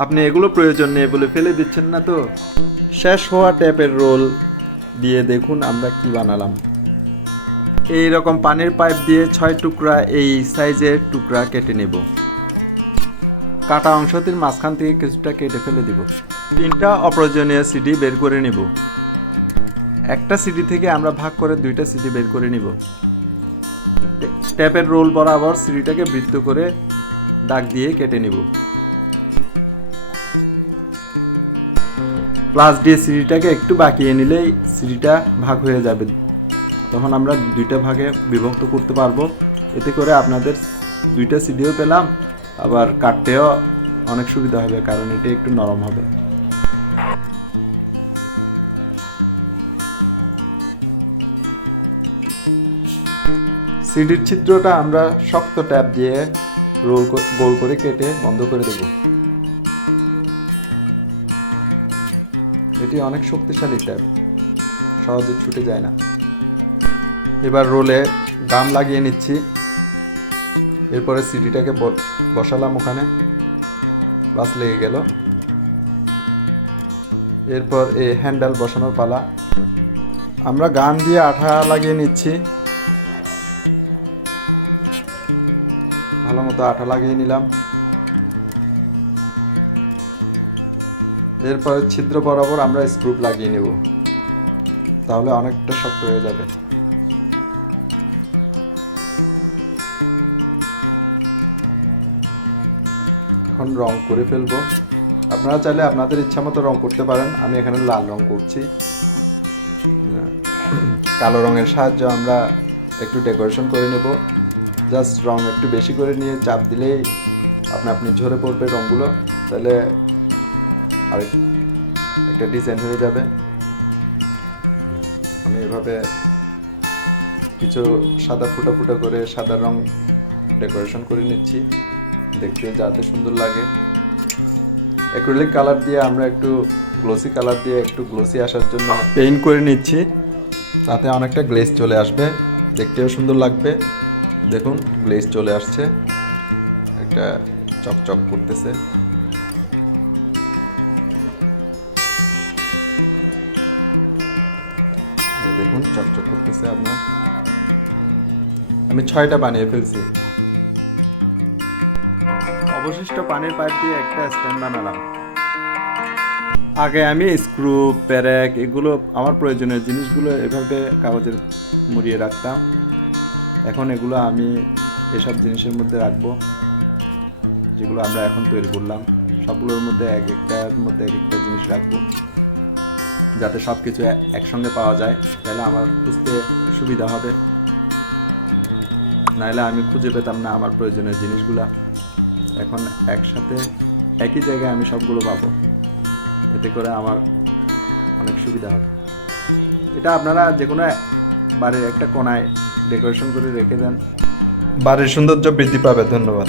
আপনি এগুলো প্রয়োজন নেই বলে ফেলে দিচ্ছেন না তো? শেষ হওয়া ট্যাপের রোল দিয়ে দেখুন আমরা কি বানালাম। এই রকম পানির পাইপ দিয়ে 6 টুকরা এই সাইজের টুকরা কেটে নেব। কাটা অংশটির মাঝখান থেকে কিছুটা কেটে ফেলে দিব। 3টা অপ্রয়োজনীয় সিডি বের করে নেব। একটা সিডি থেকে আমরা ভাগ করে 2টা সিডি বের করে নিব। ট্যাপের রোল বরাবর সিডিটাকে বৃত্ত করে দাগ দিয়ে কেটে নিব। প্লাস দিয়ে সিডিটাকে একটু বাঁকিয়ে নিলেই সিডিটা ভাগ হয়ে যাবে। তখন আমরা 2টা ভাগে বিভক্ত করতে পারবো। এতে করে আপনাদের 2টা সিডিও পেলাম, আবার কাটতেও অনেক সুবিধা হবে, কারণ এটা একটু নরম হবে। সিডির ছিদ্রটা আমরা শক্ত ট্যাপ দিয়ে গোল করে কেটে বন্ধ করে দেব। এটি অনেক শক্তিশালী ট্যাপ, সহজে ছুটে যায় না। এবার রোলে গাম লাগিয়ে নিচ্ছি। এরপরে সিডিটাকে বসালাম ওখানে, বাস লেগে গেল। এরপর এই হ্যান্ডেল বসানোর পালা। আমরা গাম দিয়ে আঠা লাগিয়ে নিচ্ছি। ভালো মতো আঠা লাগিয়ে নিলাম। এরপর ছিদ্র বরাবর আমরা স্ক্রু লাগিয়ে নেব, তাহলে অনেকটা শক্ত হয়ে যাবে। এখন রং করে ফেলবো। আপনারা চাইলে আপনাদের ইচ্ছা মতো রং করতে পারেন। আমি এখানে লাল রং করছি। কালো রঙের সাহায্যে আমরা একটু ডেকোরেশন করে নেব। জাস্ট রং একটু বেশি করে নিয়ে চাপ দিলেই আপনি ঝরে পড়বে রঙগুলো, তাহলে আর একটা ডিজাইন হয়ে যাবে। আমি এভাবে কিছু সাদা ফুটা ফুটা করে সাদা রং ডেকোরেশন করে নিচ্ছি, দেখতে যাতে সুন্দর লাগে। অ্যাক্রিলিক কালার দিয়ে আমরা একটু গ্লোসি কালার দিয়ে একটু গ্লোসি আসার জন্য পেইন্ট করে নিচ্ছি, তাতে অনেকটা গ্লেজ চলে আসবে, দেখতেও সুন্দর লাগবে। দেখুন গ্লেজ চলে আসছে, একটা চকচক করতেছে। দেখুন চকচক করতেছে আপনার। আমি 6টা বানিয়ে ফেলছি। অবশিষ্ট পানির পাইপ দিয়ে একটা স্ট্যান্ড বানালাম। আগে আমি স্ক্রু, প্যারেক এগুলো আমার প্রয়োজনীয় জিনিসগুলো এভাবে কাগজের মুড়িয়ে রাখতাম। এখন এগুলো আমি এসব জিনিসের মধ্যে রাখবো, যেগুলো আমরা এখন তৈরি করলাম। সবগুলোর মধ্যে এক একটা জিনিস রাখবো, যাতে সব কিছু একসঙ্গে পাওয়া যায়। তাহলে আমার খুঁজতে সুবিধা হবে, নাহলে আমি খুঁজে পেতাম না আমার প্রয়োজনীয় জিনিসগুলা। এখন একসাথে একই জায়গায় আমি সবগুলো পাবো, এতে করে আমার অনেক সুবিধা হবে। এটা আপনারা যে কোনো বাড়ির একটা কোনায় ডেকোরেশন করে রেখে দেন, বাড়ির সৌন্দর্য বৃদ্ধি পাবে। ধন্যবাদ।